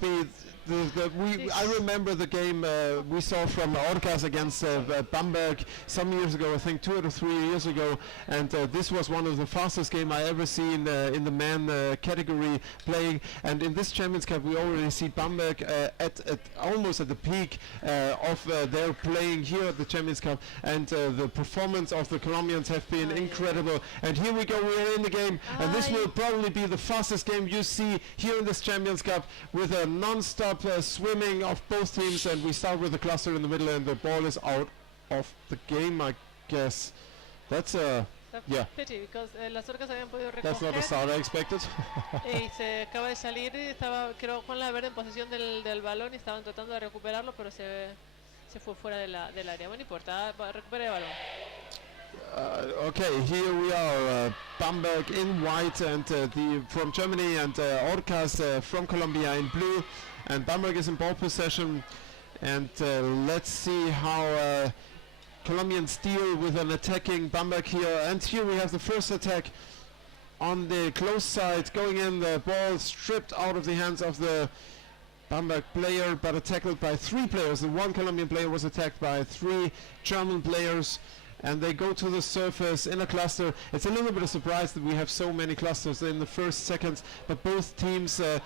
will be I remember the game we saw from Orcas against Bamberg some years ago, I think 2 or 3 years ago, and this was one of the fastest game I ever seen in the man category playing. And in this Champions Cup we already see Bamberg at almost at the peak of their playing here at the Champions Cup, and the performance of the Colombians have been incredible. And here we go, we're in the game, and this will probably be the fastest game you see here in this Champions Cup, with a non-stop swimming of both teams. And we start with the cluster in the middle, and the ball is out of the game, I guess. That's a pity, because las Orcas habían podido that's not the recoger start I expected. y se acaba de salir, y estaba, creo, Juan la Verde en posesión del balón y estaban tratando de recuperarlo, pero se fue fuera del área. Bueno, no importa, recupera el balón. Okay, here we are, Bamberg in white, and from Germany, and Orcas from Colombia in blue, and Bamberg is in ball possession. And let's see how Colombians deal with an attacking Bamberg here. And here we have the first attack on the close side, going in, the ball stripped out of the hands of the Bamberg player, but tackled by 3 players. The one Colombian player was attacked by 3 German players, and they go to the surface in a cluster. It's a little bit of surprise that we have so many clusters in the first seconds, but both teams are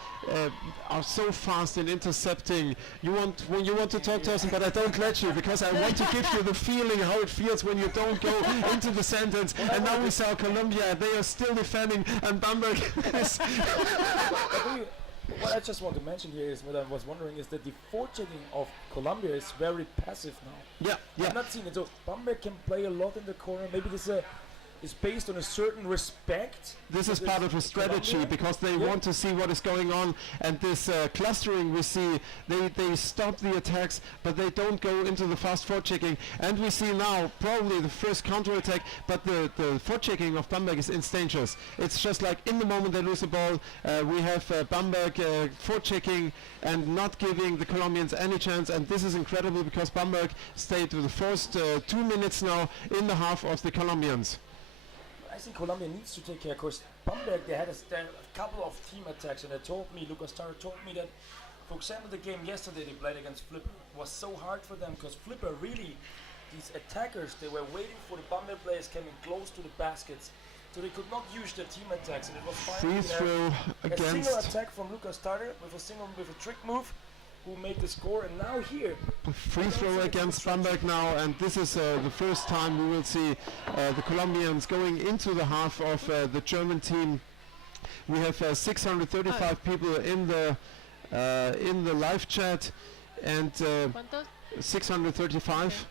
so fast in intercepting. You want to talk to us, but I don't let you, because I want to give you the feeling how it feels when you don't go into the sentence. And now we saw Colombia, they are still defending, and Bamberg is What I just want to mention here is, what I was wondering is that the forechecking of Colombia is very passive now. I've not seen it. So Bamberg can play a lot in the corner. Maybe this is based on a certain respect. This is part of a strategy, because they want to see what is going on, and this clustering we see, they stop the attacks, but they don't go into the fast forechecking. And we see now probably the first counter-attack, but the forechecking of Bamberg is instantaneous. It's just like in the moment they lose the ball, we have Bamberg forechecking and not giving the Colombians any chance. And this is incredible, because Bamberg stayed with the first 2 minutes now in the half of the Colombians. I think Colombia needs to take care, because Bamberg, they had a couple of team attacks, and Lucas Starr told me that, for example, the game yesterday they played against Flipper was so hard for them, because Flipper really, these attackers, they were waiting for the Bamberg players coming close to the baskets, so they could not use their team attacks, and it was fine. Free throw against a single attack from Lucas Starr with a trick move, who made the score. And now here, free throw against Bamberg now, and this is the first time we will see the Colombians going into the half of the German team. We have 635 people in the live chat, and 635.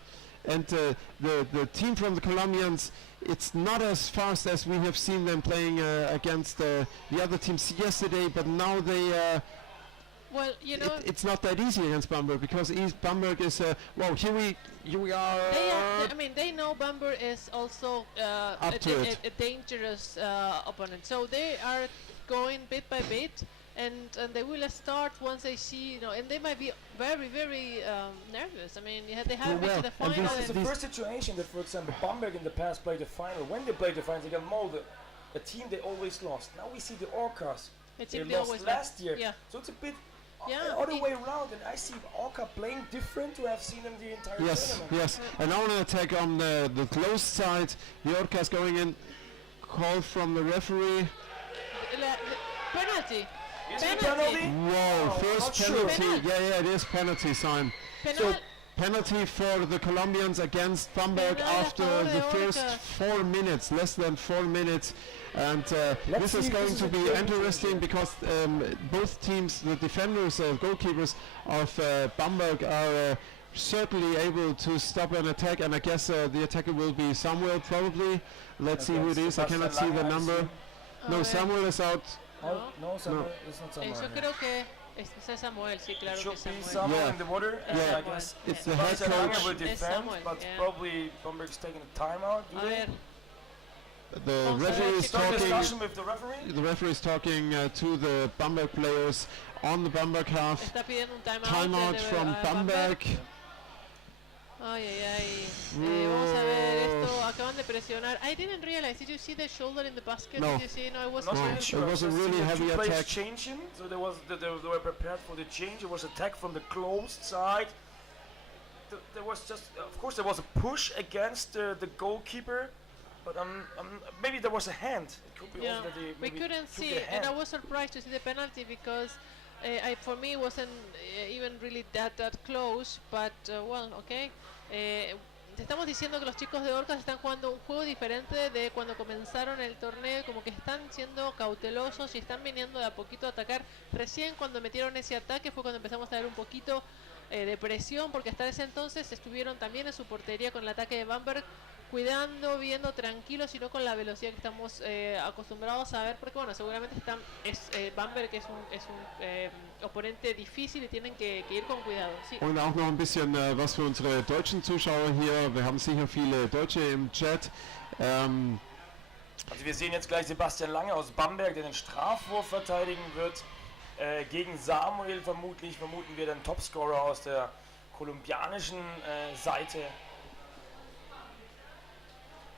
And the team from the Colombians, it's not as fast as we have seen them playing against the other teams yesterday, but now they well, you know, it's not that easy against Bamberg, because Bamberg is well, here we are. I mean, they know Bamberg is also a dangerous opponent, so they are going bit by bit, and they will start once they see, you know, and they might be very nervous. I mean, they have reached the final. It's the first situation that, for example, Bamberg in the past played the final. When they played the final, they got molded. A team they always lost. Now we see the Orcas. They lost last year, so it's a bit other way around, and I see Orca playing different to have seen them the entire tournament. Yes, and now an attack on the close side. The Orcas going in. Call from the referee. Penalty. Is it penalty? Whoa, first penalty. Yeah, it is penalty sign. So penalty for the Colombians against Bamberg after the first 4 minutes, less than 4 minutes. And this is going to be interesting, because both teams, the defenders, goalkeepers of Bamberg, are certainly able to stop an attack, and I guess the attacker will be Samuel probably. Let's see who it is. I cannot see the number. No, Samuel is out. No, Samuel is not Samuel. Yo creo que es Samuel, sí, claro que Samuel. Samuel in the water, I guess. It's the head coach. Will defend, but probably Bamberg's taking a timeout. The referee is talking. With the referee? The referee is talking to the Bamberg players on the Bamberg half. Está pidiendo un timeout from Bamberg. Ay, ay, ay. Vamos a ver esto. Acaban de presionar. I didn't realize. Did you see the shoulder in the basket? No. Did you see? No, it was Not really It sure. was a really heavy attack. Changing, so they were prepared for the change. It was attack from the closed side. There was just, of course, there was a push against the goalkeeper, but maybe there was a hand. It could be also that they we maybe couldn't took see, a hand. and I was surprised to see the penalty because for me it wasn't even really that close. But well, okay. Te estamos diciendo que los chicos de Orcas están jugando un juego diferente de cuando comenzaron el torneo, como que están siendo cautelosos y están viniendo de a poquito a atacar. Recién cuando metieron ese ataque fue cuando empezamos a ver un poquito de presión, porque hasta ese entonces estuvieron también en su portería con el ataque de Bamberg, cuidando, viendo tranquilos y no con la velocidad que estamos acostumbrados a ver, porque bueno, seguramente Bamberg es un oponente difícil y tienen que ir con cuidado. Sí. Und auch noch ein bisschen was für unsere deutschen Zuschauer hier. Wir haben sicher viele Deutsche im Chat. Also wir sehen jetzt gleich Sebastian Lange aus Bamberg, der den Strafwurf verteidigen wird. Gegen Samuel vermuten wir den Topscorer aus der kolumbianischen Seite.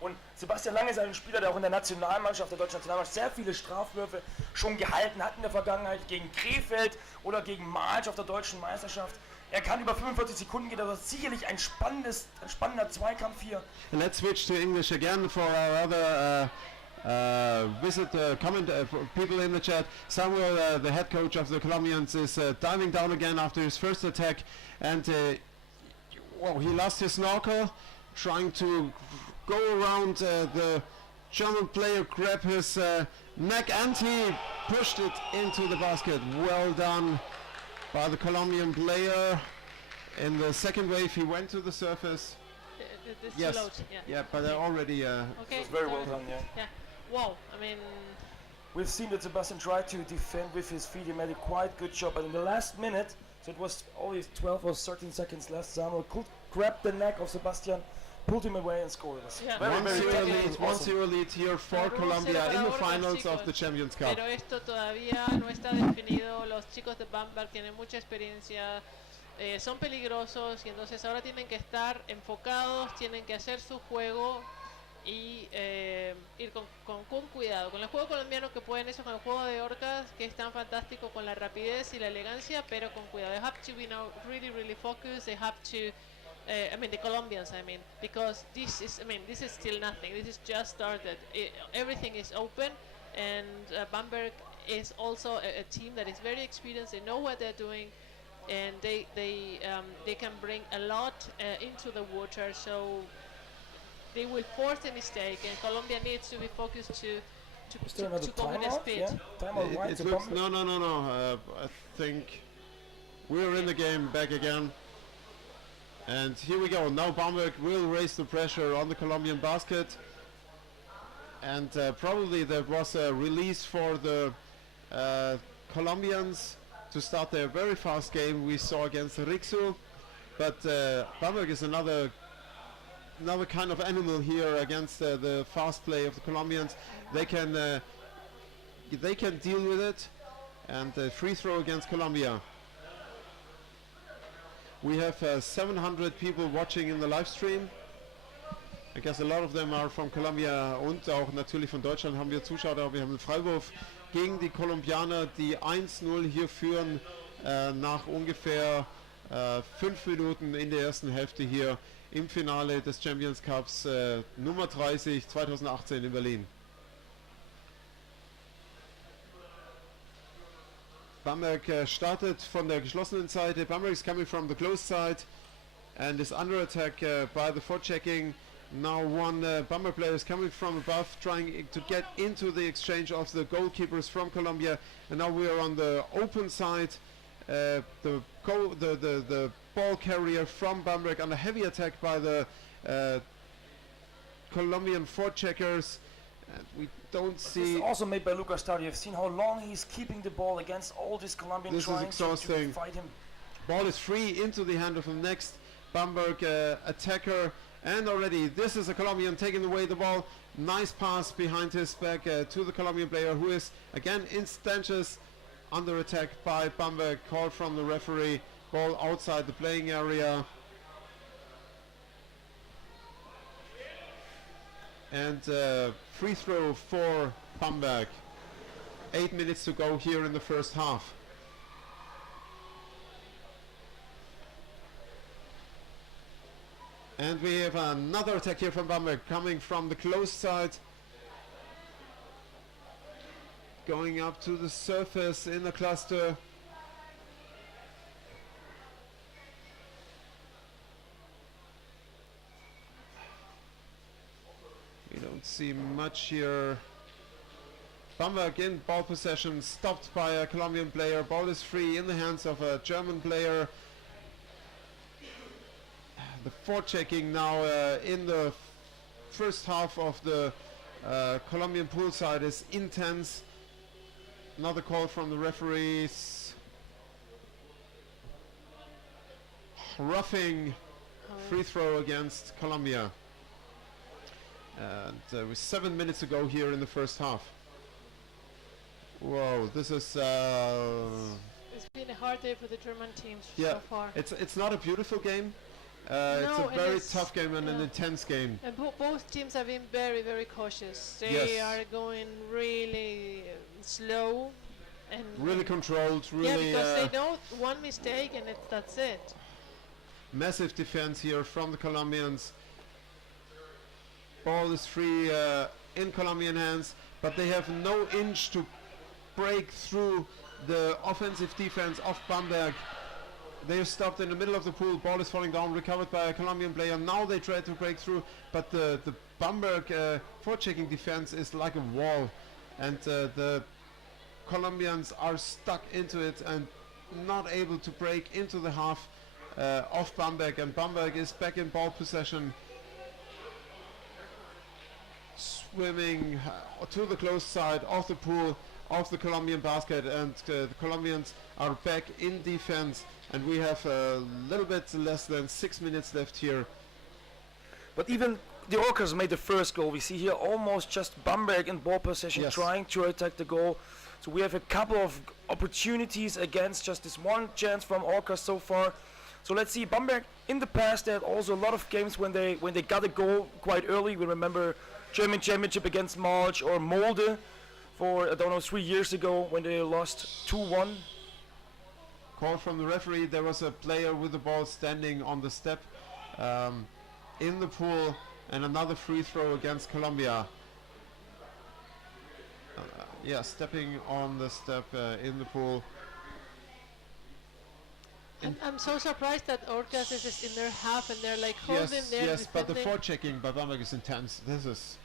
Und Sebastian Lange ist ein Spieler, der auch in der Nationalmannschaft, der deutschen Nationalmannschaft, sehr viele Strafwürfe schon gehalten hat in der Vergangenheit, gegen Krefeld oder gegen Malsch auf der deutschen Meisterschaft. Er kann über 45 Sekunden gehen, das ist sicherlich ein spannender Zweikampf hier. Let's switch to English again for our other comment people in the chat. Samuel, the head coach of the Colombians, is diving down again after his first attack, and he lost his snorkel, trying to go around the German player, grab his neck, and he pushed it into the basket. Well done by the Colombian player. In the second wave, he went to the surface. Yes, yeah, but already. Okay. It was very well done, yeah. Wow, I mean, we've seen that Sebastian tried to defend with his feet. He made a quite good job, but in the last minute, so it was only 12 or 13 seconds left, Samuel could grab the neck of Sebastian, pulled him away and scored. Yeah. Very 1-0 lead here for Colombia in the finals of the Champions Cup. Pero esto todavía no está definido. Los chicos de Bamberg tienen mucha experiencia, son peligrosos y entonces ahora tienen que estar enfocados, tienen que hacer su juego y ir con cuidado. Con el juego colombiano que pueden eso, con el juego de Orcas que es tan fantástico, con la rapidez y la elegancia, pero con cuidado. They have to be now really focused. They have to the Colombians, because this is still nothing. This is just started. Everything is open, and Bamberg is also a team that is very experienced. They know what they're doing, and they can bring a lot into the water. So they will force a mistake, and Colombia needs to be focused to go with the speed. No. I think we're in the game back again. And here we go. Now Bamberg will raise the pressure on the Colombian basket. And probably there was a release for the Colombians to start their very fast game we saw against Rixu. But Bamberg is another kind of animal here against the fast play of the Colombians. They can deal with it. And free throw against Colombia. We have 700 people watching in the live stream. I guess a lot of them are from Colombia und auch natürlich von Deutschland haben wir Zuschauer. Wir haben einen Freiwurf gegen die Kolumbianer, die 1-0 hier führen nach ungefähr 5 Minuten in der ersten Hälfte hier im Finale des Champions Cups Nummer 30 2018 in Berlin. Bamberg started von der geschlossenen Seite. Bamberg is coming from the closed side and is under attack by the forechecking. Now one Bamberg player is coming from above, trying to get into the exchange of the goalkeepers from Colombia. And now we are on the open side. The ball carrier from Bamberg under heavy attack by the Colombian forecheckers. And we don't see. This is also made by Lucas Starr. You've seen how long he's keeping the ball against all these Colombians trying to fight him. Ball is free into the hand of the next Bamberg attacker, and already this is a Colombian taking away the ball. Nice pass behind his back to the Colombian player, who is again instantaneous under attack by Bamberg. Call from the referee. Ball outside the playing area. And free throw for Bamberg. 8 minutes to go here in the first half. And we have another attack here from Bamberg coming from the close side. Going up to the surface in the cluster. We don't see much here. Bamberg in ball possession, stopped by a Colombian player. Ball is free in the hands of a German player. The forechecking now in the first half of the Colombian pool side is intense. Another call from the referees. Roughing free throw against Colombia. And with 7 minutes to go here in the first half. Whoa, this is... it's been a hard day for the German teams so far. It's not a beautiful game. No, it's a very tough game and an intense game. And both teams have been very, very cautious. They are going really slow and really controlled. Really, because they know one mistake and that's it. Massive defense here from the Colombians. Ball is free in Colombian hands, but they have no inch to break through the offensive defense of Bamberg. They are stopped in the middle of the pool. Ball is falling down, recovered by a Colombian player. Now they try to break through, but the Bamberg forechecking defense is like a wall, and the Colombians are stuck into it and not able to break into the half of Bamberg. And Bamberg is back in ball possession, swimming to the close side of the pool of the Colombian basket, and the Colombians are back in defense. And we have a little bit less than 6 minutes left here. But even the Orcas made the first goal. We see here almost just Bamberg in ball possession, trying to attack the goal. So we have a couple of opportunities against just this one chance from Orcas so far. So let's see. Bamberg in the past they had also a lot of games when they got a goal quite early. We remember German Championship against March or Molde for I don't know 3 years ago when they lost 2-1. Call from the referee. There was a player with the ball standing on the step in the pool, and another free throw against Colombia. Stepping on the step in the pool. I'm so surprised that Orcas is in their half and they're like holding their Yes, but the forechecking by Bamberg is intense. This is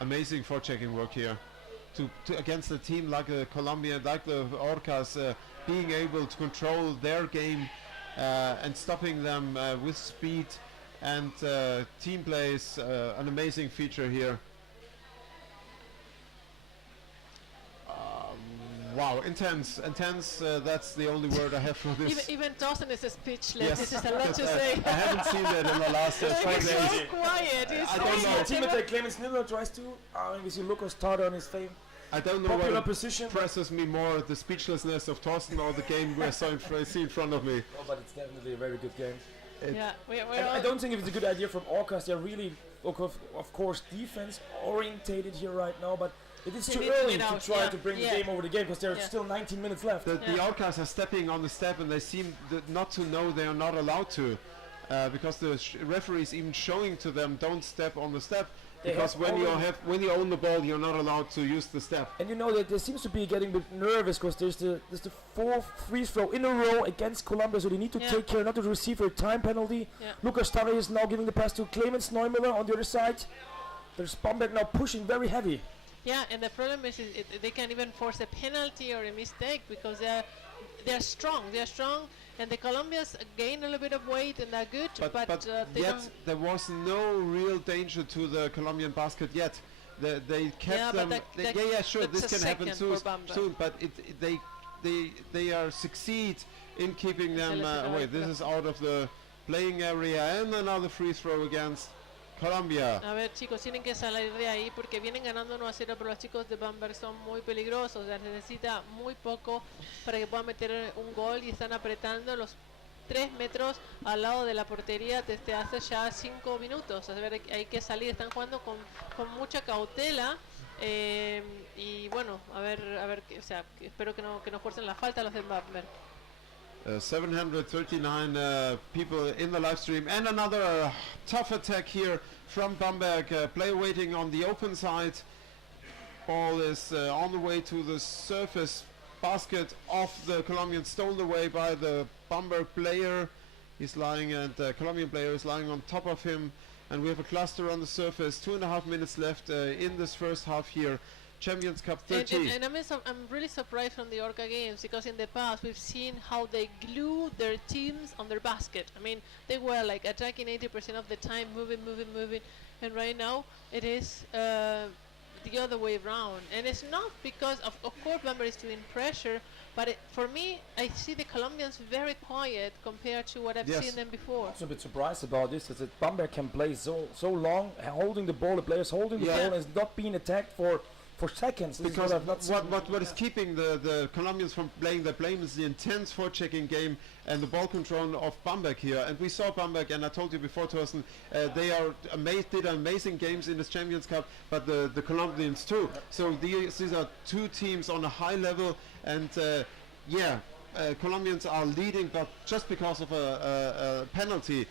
amazing forechecking work here. To against a team like the Colombia, like the Orcas, being able to control their game and stopping them with speed and team play is an amazing feature here. Wow, intense. That's the only word I have for this. Even Dawson is speechless. Yes. This is a lot to say. I haven't seen that in the last 5 days. He's so quiet. I don't know. Teammate Clemens Niller tries to. We see Lucas Tada on his fame. I don't know Popular what position impresses me more, the speechlessness of Thorsten or the game we see in front of me. Oh, but it's definitely a very good game. I don't think it's a good idea from Orcas. They're really, of course, defense orientated here right now, but it is too early to try to bring the game over the game because there's still 19 minutes left. The Orcas are stepping on the step and they seem not to know they are not allowed to, because the referee is even showing to them don't step on the step. Because when you own the ball, you're not allowed to use the step. And you know that they seems to be getting a bit nervous because there's the fourth free throw in a row against Colombia, so they need to take care not to receive a time penalty. Lucas Tare is now giving the pass to Clemens Neumüller on the other side. There's Bamberg now pushing very heavy. Yeah, and the problem is they can't even force a penalty or a mistake because they're strong. They're strong. And the Colombians gain a little bit of weight and they're good, but yet there was no real danger to the Colombian basket yet. They kept them. Sure, this can happen soon, but they are succeed in keeping them away. This is out of the playing area, and another free throw against Colombia. A ver, chicos, tienen que salir de ahí porque vienen ganando 1-0, pero los chicos de Bamberg son muy peligrosos. O sea, necesita muy poco para que puedan meter un gol y están apretando. Los 3 metros al lado de la portería desde hace ya 5 minutos. A ver, hay que salir, están jugando con mucha cautela. Y bueno, a ver, o sea, espero que no fuercen la falta los de Bamberg. 739 people in the live stream, and another tough attack here from Bamberg. Player waiting on the open side. Ball is on the way to the surface basket of the Colombian, stolen away by the Bamberg player. He's lying, and the Colombian player is lying on top of him. And we have a cluster on the surface. 2.5 minutes left in this first half here. Champions Cup 30. And I'm really surprised from the Orca games, because in the past we've seen how they glue their teams on their basket. I mean, they were like attacking 80% of the time, moving, and right now it is the other way around. And it's not because of course Bamberg is doing pressure, but for me, I see the Colombians very quiet compared to what I've seen them before. I'm a bit surprised about this, is that Bamberg can play so long, holding the ball, the players holding the ball, and not being attacked for seconds. Because what is keeping the Colombians from playing their blame is the intense forechecking game and the ball control of Bamberg here. And we saw Bamberg, and I told you before, Thorsten, they did amazing games in this Champions Cup, but the Colombians too. So these are two teams on a high level, and Colombians are leading, but just because of a penalty.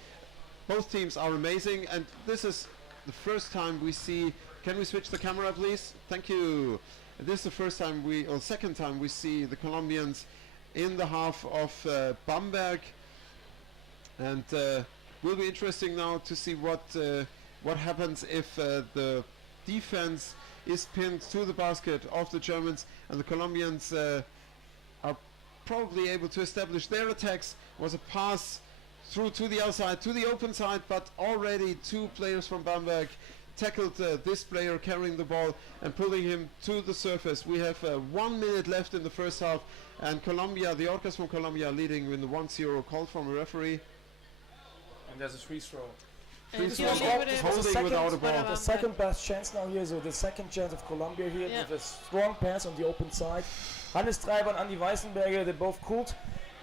Both teams are amazing, and this is the first time we see. Can we switch the camera, please? Thank you. This is the second time we see the Colombians in the half of Bamberg, and will be interesting now to see what happens if the defense is pinned to the basket of the Germans, and the Colombians are probably able to establish their attacks. Was a pass through to the outside, to the open side, but already two players from Bamberg tackled this player carrying the ball and pulling him to the surface. We have 1 minute left in the first half, and Colombia, the Orcas from Colombia, leading with the 1-0 call from a referee. And there's a free throw. Holding without a ball. The second best chance now here, so the second chance of Colombia here with a strong pass on the open side. Hannes Treiber and Andy Weissenberger, they both could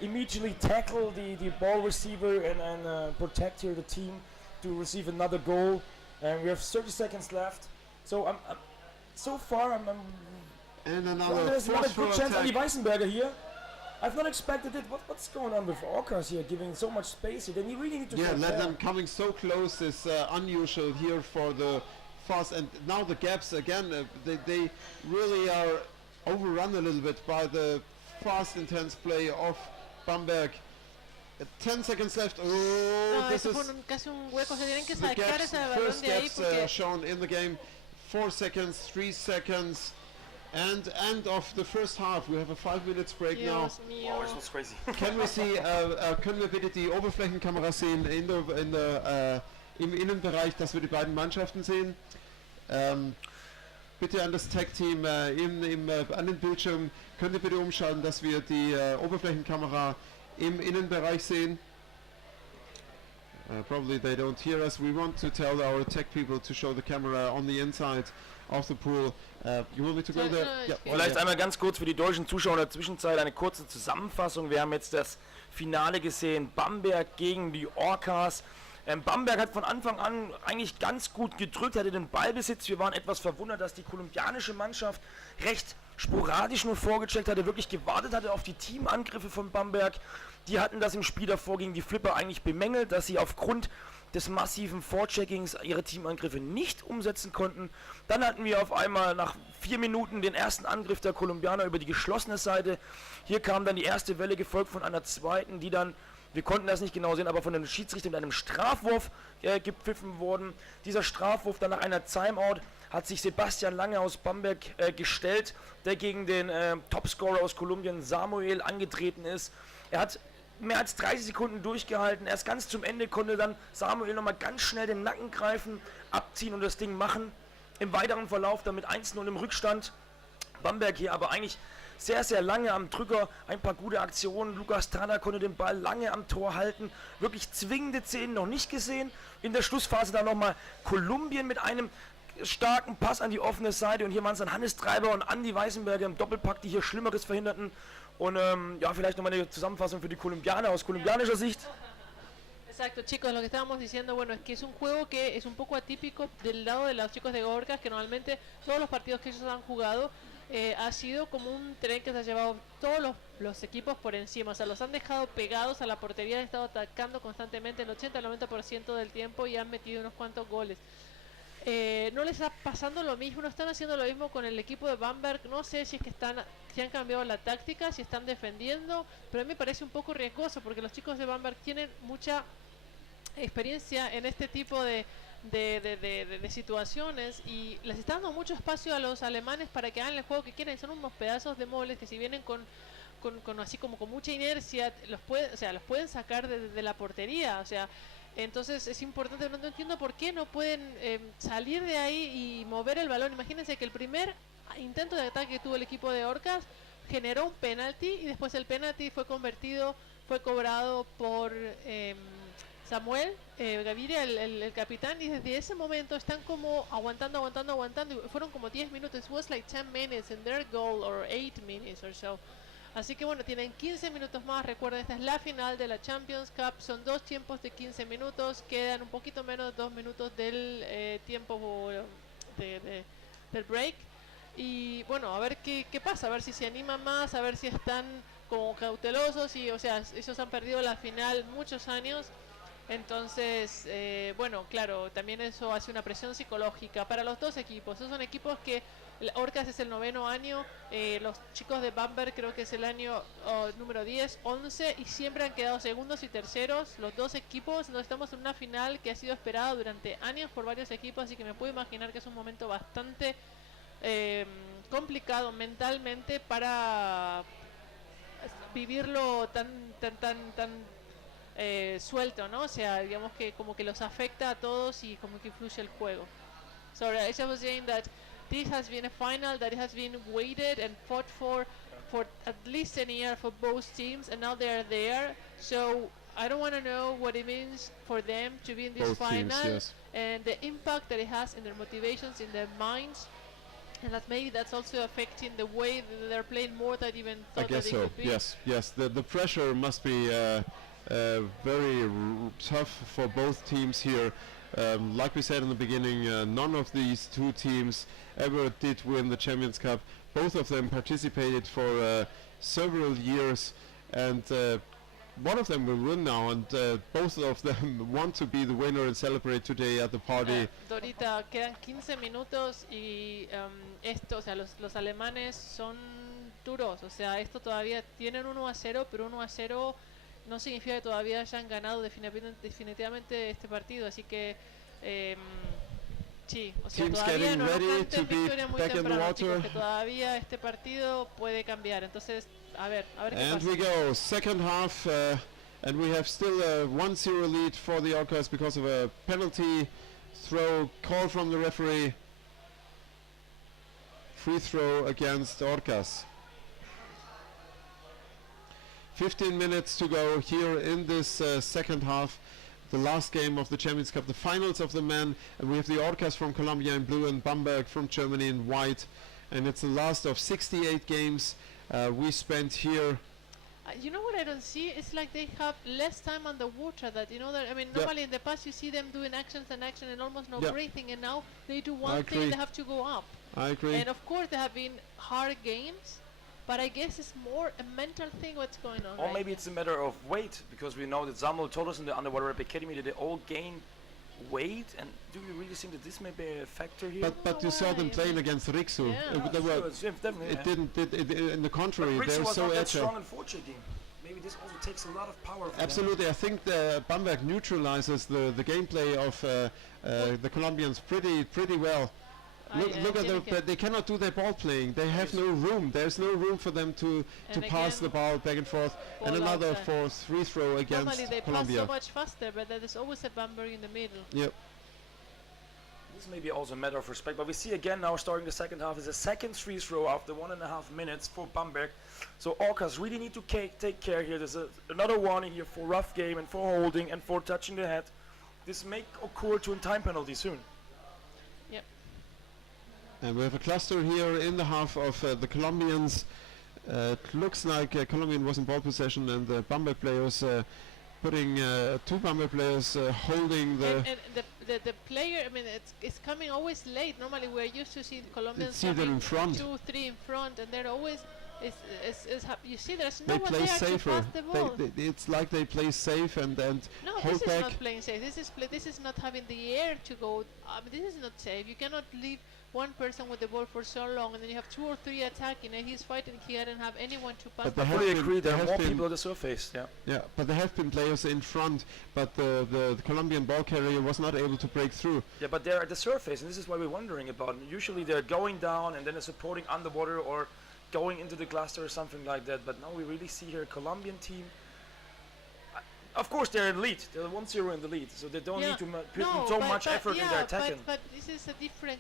immediately tackle the ball receiver and protect here the team to receive another goal. And we have 30 seconds left. So I'm and another good chance. Andy Weissenberger here. I've not expected it. What's going on with Orcas here, giving so much space here? Then you really need to. Yeah, let them coming so close is unusual here for the fast. And now the gaps again. They really are overrun a little bit by the fast, intense play of Bamberg. 10 seconds left. This is the first gaps shown in the game. 4 seconds, 3 seconds, and end of the first half. We have a 5 minutes break now. Oh, this was crazy. Können wir bitte die Oberflächenkamera sehen im Innenbereich, dass wir die beiden Mannschaften sehen? Bitte an das Tag-Team an den Bildschirm. Könnt ihr bitte umschalten, dass wir die Oberflächenkamera im Innenbereich sehen. Probably they don't hear us. We want to tell our tech people to show the camera on the inside of the pool. You want me to go there? Yeah. Vielleicht einmal ganz kurz für die deutschen Zuschauer in der Zwischenzeit eine kurze Zusammenfassung. Wir haben jetzt das Finale gesehen, Bamberg gegen die Orcas. Bamberg hat von Anfang an eigentlich ganz gut gedrückt, hatte den Ballbesitz. Wir waren etwas verwundert, dass die kolumbianische Mannschaft recht sporadisch nur vorgecheckt hatte, wirklich gewartet hatte auf die Teamangriffe von Bamberg. Die hatten das im Spiel davor gegen die Flipper eigentlich bemängelt, dass sie aufgrund des massiven Vorcheckings ihre Teamangriffe nicht umsetzen konnten. Dann hatten wir auf einmal nach 4 Minuten den ersten Angriff der Kolumbianer über die geschlossene Seite. Hier kam dann die erste Welle, gefolgt von einer zweiten, die dann, wir konnten das nicht genau sehen, aber von einem Schiedsrichter mit einem Strafwurf gepfiffen wurden. Dieser Strafwurf dann nach einer Timeout hat sich Sebastian Lange aus Bamberg gestellt, der gegen den Topscorer aus Kolumbien, Samuel, angetreten ist. Er hat mehr als 30 Sekunden durchgehalten. Erst ganz zum Ende konnte dann Samuel nochmal ganz schnell den Nacken greifen, abziehen und das Ding machen. Im weiteren Verlauf dann mit 1-0 im Rückstand. Bamberg hier aber eigentlich sehr, sehr lange am Drücker. Ein paar gute Aktionen. Lukas Tana konnte den Ball lange am Tor halten. Wirklich zwingende Szenen noch nicht gesehen. In der Schlussphase dann nochmal Kolumbien mit einem starken Pass an die offene Seite. Und hier waren es dann Hannes Treiber und Andy Weissenberger im Doppelpack, die hier Schlimmeres verhinderten. Und ja, vielleicht nochmal eine Zusammenfassung für die Kolumbianer aus kolumbianischer Sicht. Exacto, chicos, lo que estábamos diciendo, bueno, es que es un juego que es un poco atípico del lado de los chicos de Orcas, que normalmente todos los partidos que ellos han jugado ha sido como un tren que se ha llevado todos los equipos por encima, o sea, los han dejado pegados a la portería, han estado atacando constantemente el 80-90% del tiempo y han metido unos cuantos goles. No les está pasando lo mismo, no están haciendo lo mismo con el equipo de Bamberg, no sé si es que si han cambiado la táctica, si están defendiendo, pero a mí me parece un poco riesgoso porque los chicos de Bamberg tienen mucha experiencia en este tipo de situaciones y les está dando mucho espacio a los alemanes para que hagan el juego que quieren. Son unos pedazos de moles que si vienen con así como con mucha inercia los pueden sacar de la portería, o sea, entonces es importante. No entiendo por qué no pueden salir de ahí y mover el balón. Imagínense que el primer intento de ataque que tuvo el equipo de Orcas generó un penalti y después el penalti fue cobrado por Samuel Gaviria, el capitán, y desde ese momento están como aguantando, y fueron como 10 minutos, it was like 10 minutes in their goal, or 8 minutes or so. Así que bueno, tienen 15 minutos más, recuerden, esta es la final de la Champions Cup, son 2 tiempos de 15 minutos, quedan un poquito menos de 2 minutos del tiempo del break, y bueno, a ver qué pasa, a ver si se animan más, a ver si están como cautelosos, y o sea, ellos han perdido la final muchos años. Entonces, bueno, claro, también eso hace una presión psicológica para los dos equipos. Esos son equipos que Orcas es el 9º año, los chicos de Bamberg creo que es el año número 10, 11 y siempre han quedado segundos y terceros los dos equipos. Entonces estamos en una final que ha sido esperada durante años por varios equipos, así que me puedo imaginar que es un momento bastante complicado mentalmente para vivirlo tan suelto, ¿no? O sea, digamos que como que los afecta a todos y como que influye el juego. So I was saying that this has been a final that has been waited and fought for at least a year for both teams, and now they are there. So I don't want to know what it means for them to be in this final teams, yes. And the impact that it has in their motivations, in their minds. And that maybe that's also affecting the way that they're playing more than even thought. I guess that so. could be. Yes. The pressure must be very tough for both teams here. Like we said in the beginning, none of these two teams ever did win the Champions Cup. Both of them participated for several years, and one of them will win now, and both of them want to be the winner and celebrate today at the party. Ahorita quedan 15 minutos y esto, o sea, los alemanes son duros, o sea, esto todavía tienen 1-0, pero 1-0 no significa que todavía hayan ganado definitivamente este partido, así que sí, o sea, Teams todavía getting no ready canten to be victoria muy back in the temprano, chicos, water. que todavía este partido puede cambiar, entonces a ver qué And pasa. we go, second half, and we have still a 1-0 lead for the Orcas because of a penalty throw call from the referee. Free throw against Orcas. 15 minutes to go here in this second half, the last game of the Champions Cup, the finals of the men, and we have the Orcas from Colombia in blue and Bamberg from Germany in white, and it's the last of 68 games we spent here. You know what I don't see? It's like they have less time on the water. That I mean, normally in the past you see them doing actions and almost no breathing, and now they do one thing, they have to go up. I agree. And of course there have been hard games, but I guess it's more a mental thing what's going on. Or right? maybe it's a matter of weight, because we know that Samuel told us in the Underwater Rep Academy that they all gain weight, and do you really think that this may be a factor here? But you saw them playing against Riksu. Yeah. They were, Definitely. it didn't. In the contrary, But they're Riksu was so not that agile. strong in forechecking. Maybe this also takes a lot of power from Absolutely, I think the Bamberg neutralizes the gameplay of the Colombians pretty well. Look at their, they cannot do their ball playing. They have no room. There's no room for them to pass the ball back and forth. And another free throw against Normally they Colombia. pass so much faster, but there's always a Bamberg in the middle. Yep. This may be also a matter of respect, but we see again now starting the second half is a second free throw after 1.5 minutes for Bamberg. So Orcas really need to take care here. There's another warning here for rough game and for holding and for touching the head. This may occur to a time penalty soon. Yep. And we have a cluster here in the half of the Colombians. It looks like Colombian was in ball possession, and the Bamberg players putting two Bamberg players holding the. And the player, I mean, it's coming always late. Normally, we're used to see Colombians See them coming in front. 2, 3 in front, and they're always. You see, there's They no one play there safer. to pass the ball. It's like they play safe and No, hold this back. is not playing safe. This is not having the air to go. This is not safe. You cannot leave one person with the ball for so long, and then you have 2 or 3 attacking, and he's fighting. He didn't have anyone to pass. I fully agree. There are more people on the surface. Yeah. Yeah, but there have been players in front, but the Colombian ball carrier was not able to break through. Yeah, but they're at the surface, and this is why we're wondering about it. Usually they're going down and then they're supporting underwater or going into the cluster or something like that. But now we really see here a Colombian team. Of course, they're in the lead. They're 1-0 in the lead, so they don't need to put so much effort in their attacking. But this is a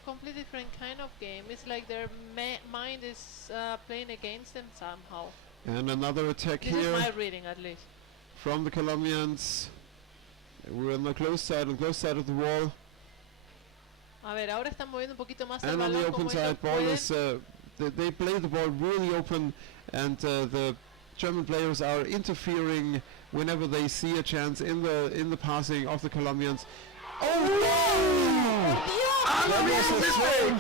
completely different kind of game. It's like their mind is playing against them somehow. And another attack This here is my reading, at least. from the Colombians. We're on the close side of the wall. A ver, ahora están moviendo un poquito más el And on the balón open como ellos side, ball pueden. is they play the ball really open, and the German players are interfering whenever they see a chance in the passing of the Colombians. Oh!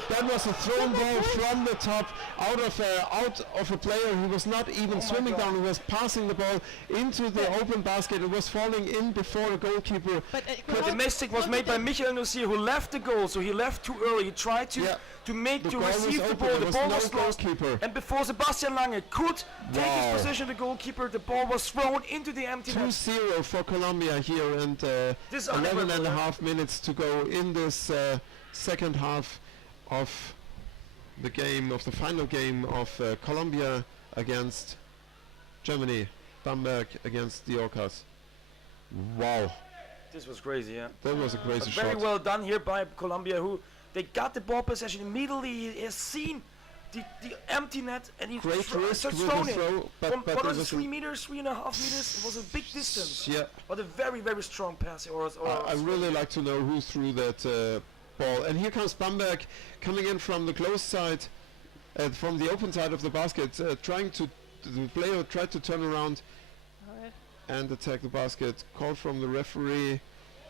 That was a thrown ball from the top out of a player who was not even swimming down. He was passing the ball into the open basket. It was falling in before a goalkeeper. But The mistake was made by Michael Nussier, who left the goal, so he left too early. He tried to receive the ball. The ball was lost, and before Sebastian Lange could take his position, the goalkeeper, the ball was thrown into the empty net. 2-0 for Colombia here, and 11.5 minutes to go in this second half of the game, of the final game of Colombia against Germany. Bamberg against the Orcas. Wow. This was crazy, yeah. That was a crazy shot. Very well done here by Colombia, who they got the ball possession immediately. He has seen the empty net, and he Great risk with thrown the throw, but what it was it, was 3 meters, 3.5 meters? It was a big distance. Yeah. But a very, very strong pass. I really like to know who threw that ball. And here comes Bamberg coming in from the close side, from the open side of the basket, the player tried to turn around and attack the basket. Call from the referee,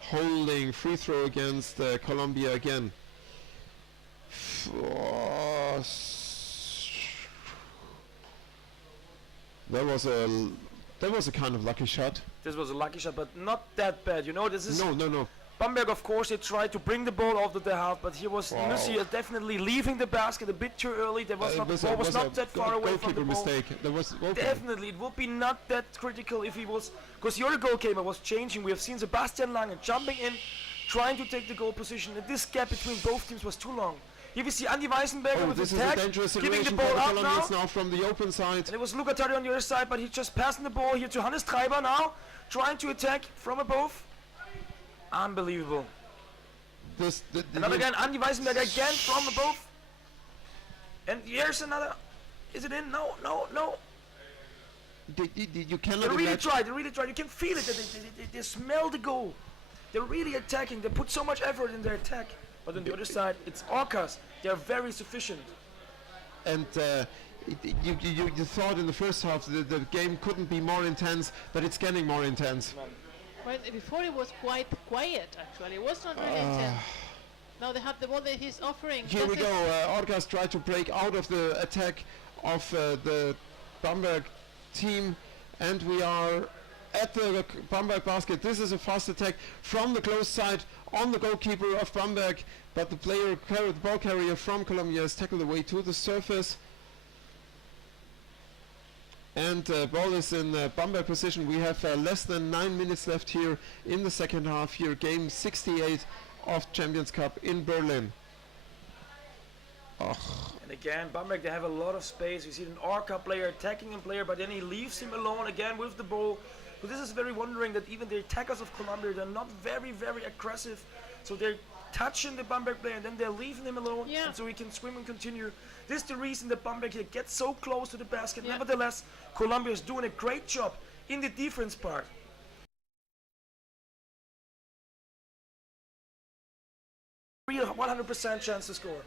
holding free throw against Colombia again. That was a kind of lucky shot. This was a lucky shot, but not that bad. You know, this is No. Bamberg, of course, they tried to bring the ball off the half, but here was Nussier definitely leaving the basket a bit too early. The ball was not that far away from the ball. Mistake. Definitely, it would be not that critical if he was, because your goalkeeper was changing. We have seen Sebastian Lange jumping in, trying to take the goal position, and this gap between both teams was too long. Here we see Andy Weissenberger with this the is a tag, dangerous giving the situation ball for the out Colombians now. now from the open side. And it was Luca Tari on the other side, but he's just passing the ball here to Hannes Treiber now, trying to attack from above. Unbelievable. Another again, Andy Weissenberger again from above. And here's another. Is it in? No. You cannot They really tried. You can feel it. They smell the goal. They're really attacking. They put so much effort in their attack. But on the other side, it's Orcas. They're very sufficient. And you thought in the first half the game couldn't be more intense, but it's getting more intense. Well, before it was quite quiet, actually. It was not really intense. Now they have the ball that he's offering. Here we go. Orcas tried to break out of the attack of the Bamberg team, and we are at the Bamberg basket. This is a fast attack from the close side on the goalkeeper of Bamberg, but the ball carrier from Colombia is tackled away to the surface. And ball is in Bamberg position. We have less than 9 minutes left here in the second half here. Game 68 of Champions Cup in Berlin. And again, Bamberg, they have a lot of space. We see an Orca player attacking a player, but then he leaves him alone again with the ball. So this is very wondering that even the attackers of Colombia, they're not very, very aggressive. So they're touching the Bamberg player and then they're leaving him alone, and so he can swim and continue. This is the reason that Bamberg here gets so close to the basket. Nevertheless, Colombia is doing a great job in the defense part. Real 100% chance to score.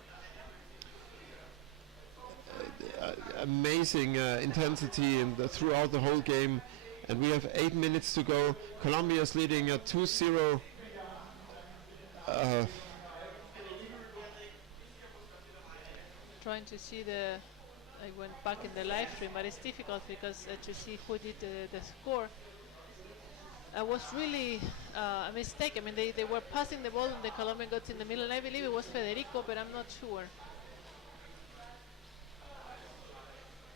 amazing intensity throughout the whole game, and we have 8 minutes to go. Colombia is leading at 2-0. Trying to see I went back in the live stream, but it's difficult because to see who did the score. It was really a mistake. I mean, they were passing the ball and the Colombian got in the middle, and I believe it was Federico, but I'm not sure.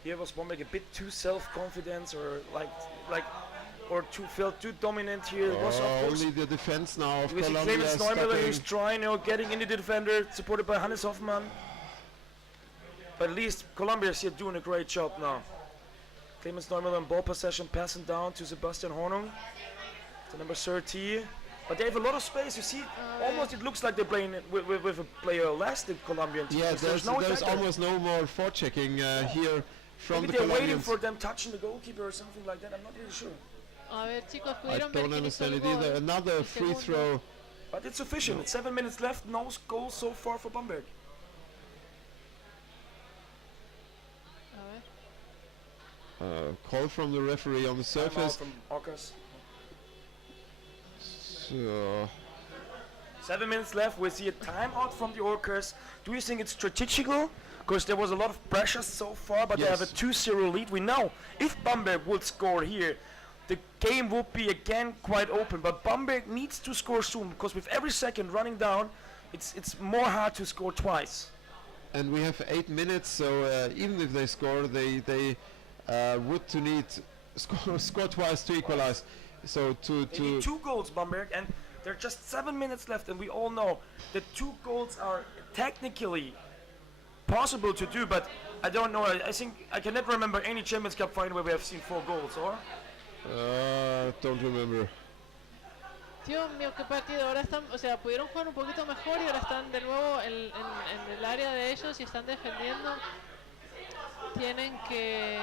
Here was Bamberg a bit too self-confident, or felt too dominant here. It was only the defense now of Colombia. Clemens Neumüller who's trying, getting into the defender, supported by Hannes Hoffmann. But at least Colombia is here doing a great job now. Clemens Neumüller in ball possession, passing down to Sebastian Hornung, to number 30. But they have a lot of space. You see, almost it looks like they're playing with a player less, the Colombian team. Yeah, there's almost no more forechecking here from maybe the they're Colombians. waiting for them touching the goalkeeper or something like that. I'm not really sure. I don't understand it either. Another free throw. But it's sufficient. It's 7 minutes left. No goals so far for Bamberg. Call from the referee on the surface. From Orcas. So 7 minutes left. We see a timeout from the Orcas. Do you think it's strategical? Because there was a lot of pressure so far, but they have a 2-0 lead. We know if Bamberg would score here, the game would be again quite open. But Bamberg needs to score soon, because with every second running down, it's more hard to score twice. And we have 8 minutes, so even if they score, they would to need score twice to equalize. So they need 2 goals, Bamberg, and there are just 7 minutes left, and we all know that 2 goals are technically possible to do, but I don't know. I think I can never remember any Champions Cup final where we have seen 4 goals, or? Don't remember. Dios mío, qué partido. Ahora están, o sea, pudieron jugar un poquito mejor y ahora están de nuevo en el área de ellos y están defendiendo. Tienen que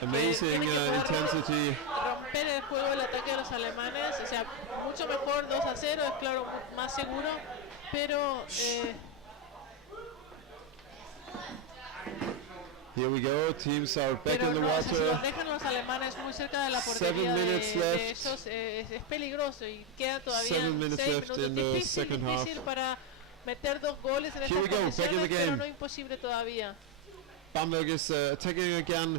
amazing intensity. Romper el juego del ataque de los alemanes, o sea, mucho mejor 2-0, es claro, más seguro, pero here we go, teams are back in the water. Si los dejan los alemanes muy cerca de la portería de ellos, es peligroso y queda todavía 6 minutos. Difícil para meter 2 goles en estas condiciones, pero no imposible todavía. Bamberg is attacking again.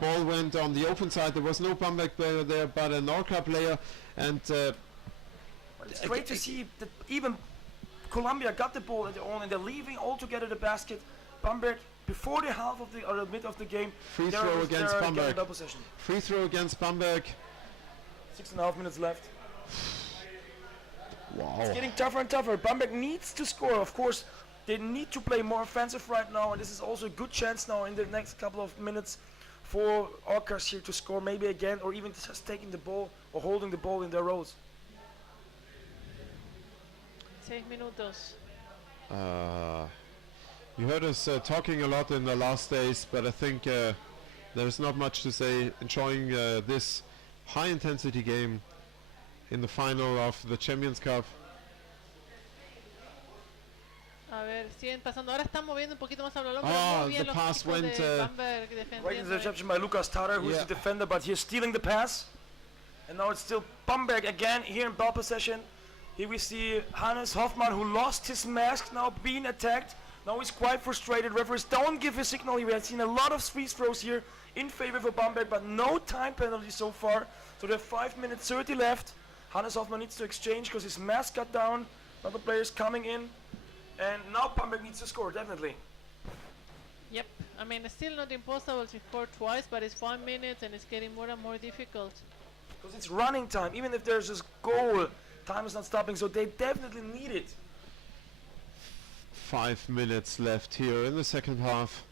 Ball went on the open side. There was no Bamberg player there, but an Orca player. And it's great to see that even Colombia got the ball at their own, and they're leaving altogether the basket. Bamberg, before the half of the or mid of the game, free throw against Bamberg. Free throw against Bamberg. 6.5 minutes left. Wow. It's getting tougher and tougher. Bamberg needs to score, of course. They need to play more offensive right now, and this is also a good chance now in the next couple of minutes for Orcas here to score maybe again, or even just taking the ball or holding the ball in their rows. 6 minutos. You heard us talking a lot in the last days, but I think there's not much to say. Enjoying this high-intensity game in the final of the Champions Cup. A ver, siguen pasando. Ahora están moviendo un poquito más al balón, pero muy bien los equipos de Bamberg defendiendo. Great interception by Lukas Tatar, who's the defender, but he's stealing the pass. And now it's still Bamberg again here in ball possession. Here we see Hannes Hoffmann, who lost his mask, now being attacked. Now he's quite frustrated. Referees don't give a signal. We have seen a lot of free throws here in favor of Bamberg, but no time penalty so far. So they have 5 minutes 30 left. Hannes Hoffmann needs to exchange because his mask got down. Other players coming in. And now Bamberg needs to score, definitely. Yep, I mean, it's still not impossible to score twice, but it's 5 minutes and it's getting more and more difficult. Because it's running time, even if there's this goal, time is not stopping, so they definitely need it. 5 minutes left here in the second half.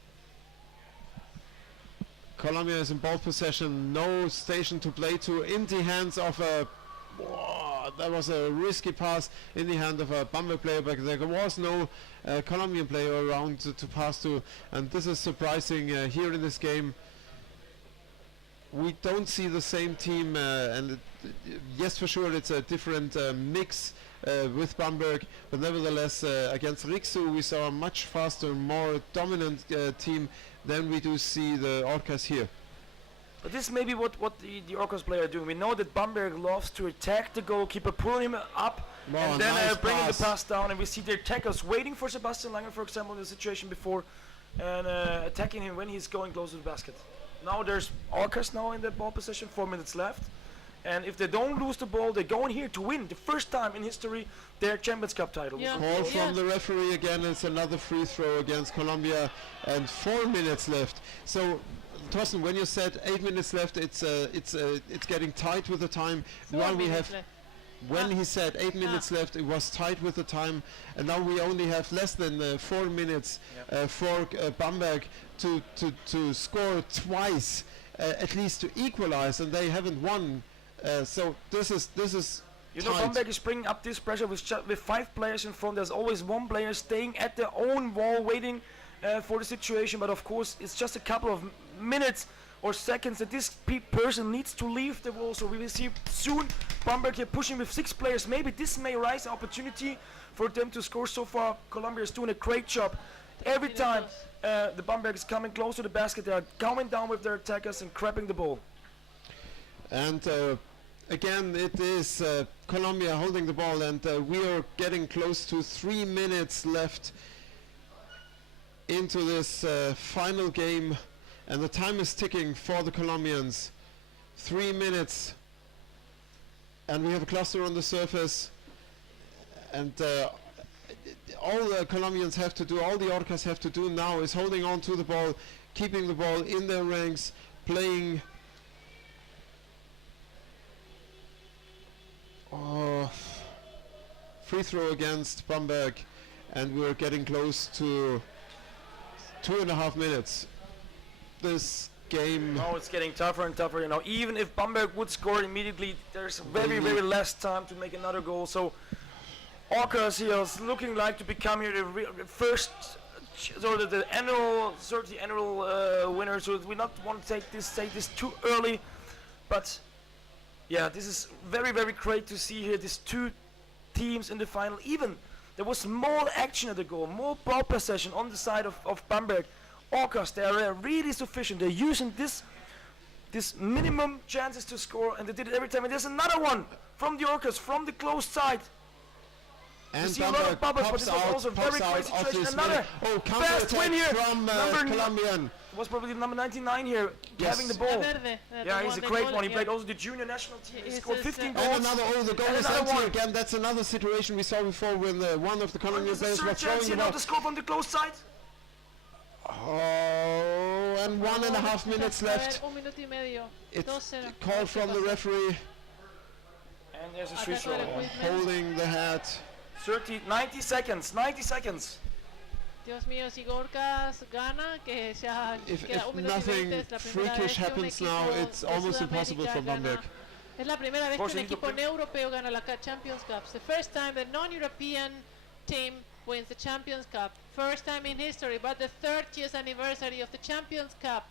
Colombia is in ball possession, no station to play to, in the hands of a... that was a risky pass in the hand of a Bamberg player, but there was no Colombian player around to pass to, and this is surprising here in this game. we don't see the same team, and yes, for sure, it's a different mix with Bamberg, but nevertheless, against Rixu, we saw a much faster, more dominant team than we do see the Orcas here. But this may be what the Orcas player are doing. We know that Bamberg loves to attack the goalkeeper, pull him up, and then nice bringing the pass down, and we see their attackers waiting for Sebastian Lange, for example, in the situation before, and attacking him when he's going close to the basket. Now there's Orcas now in the ball possession, 4 minutes left. And if they don't lose the ball, they go in here to win the first time in history their Champions Cup title. Yeah. Call from the referee again. It's another free throw against Colombia, and 4 minutes left. So, Thorsten, when you said 8 minutes left, it's getting tight with the time. Now we have. When he said 8 minutes left, it was tight with the time, and now we only have less than 4 minutes for Bamberg to score twice, at least to equalize, and they haven't won. So this is. You know, Bamberg is bringing up this pressure with 5 players in front. There's always one player staying at their own wall, waiting for the situation. But of course, it's just a couple of minutes or seconds that this person needs to leave the wall. So we will see soon Bamberg here pushing with 6 players. Maybe this may rise an opportunity for them to score. So far, Colombia is doing a great job. Every time the Bamberg is coming close to the basket, they are coming down with their attackers and grabbing the ball. And again, it is Colombia holding the ball, and we are getting close to 3 minutes left into this final game, and the time is ticking for the Colombians. 3 minutes, and we have a cluster on the surface, and all the Colombians have to do, all the Orcas have to do now is holding on to the ball, keeping the ball in their ranks, playing. Free throw against Bamberg, and we're getting close to 2.5 minutes. This game. Now it's getting tougher and tougher. You know, even if Bamberg would score immediately, there's very less time to make another goal. So Orcas here is looking like to become here the first, sort of the annual winner. So we not want to take this too early, but yeah, this is very great to see here these 2 teams in the final. Even there was more action at the goal, more ball possession on the side of Bamberg. Orcas, they are really sufficient. They're using this minimum chances to score, and they did it every time. And there's another one from the Orcas, from the closed side. And see a lot of bubbles, but this was also very great situation. Another fast win here from Colombian. Was probably number 99 here, having the ball. Yeah, he's a great one. He played also the junior national team. He scored 15 goals. And another, the goal is empty again. That's another situation we saw before when one of the Colombian players was throwing the ball. The score from the close side. Oh, and 1.5 minutes left. It's called from the referee. And there's a free throw. Holding the hat. 90 seconds. 90 seconds. Dios mío, si Orcas gana, que sea if nothing freakish happens now, it's almost impossible for Bamberg. Es la primera vez que un equipo no europeo gana la Champions Cup. It's the first time the non-European team wins the Champions Cup. First time in history, but the 30th anniversary of the Champions Cup.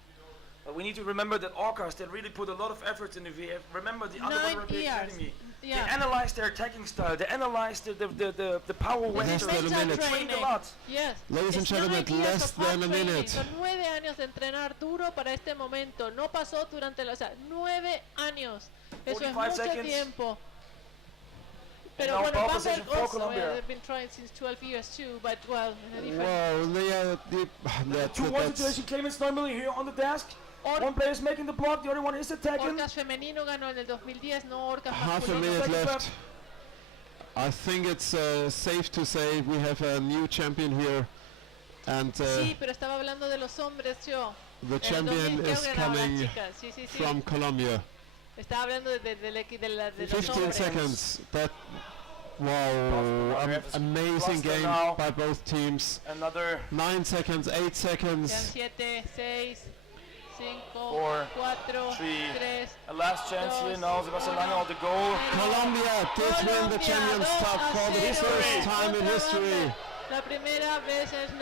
But we need to remember that Orcas, they really put a lot of effort in the VF. Remember the Underwater Academy. Yeah. They analyzed their attacking style. They analyzed the power less than a minute. A lot. Yes. Ladies and gentlemen, less than a minute. Son 9 años de entrenar duro para este momento. No pasó durante 9 años. Eso es mucho tiempo. Pero bueno, Bamberg also, they've been trying since 12 years too, but well, in a different... Well, 2-1 situation came in normally here on the desk. One player is making the block, the other one is attacking. Orcas femenino ganó en el 2010, no Orcas half a minute left. I think it's safe to say we have a new champion here, and sí, pero estaba hablando de los hombres yo. The champion is coming from Colombia. Estaba hablando de los 15 seconds. That wow, amazing game by both teams. Another 9 seconds, 8 seconds. 7, 6, 5, 4, 3. A last chance here now. Sebastian Lange on the goal. Colombia did win the Champions Cup for the first time in history. La primera vez en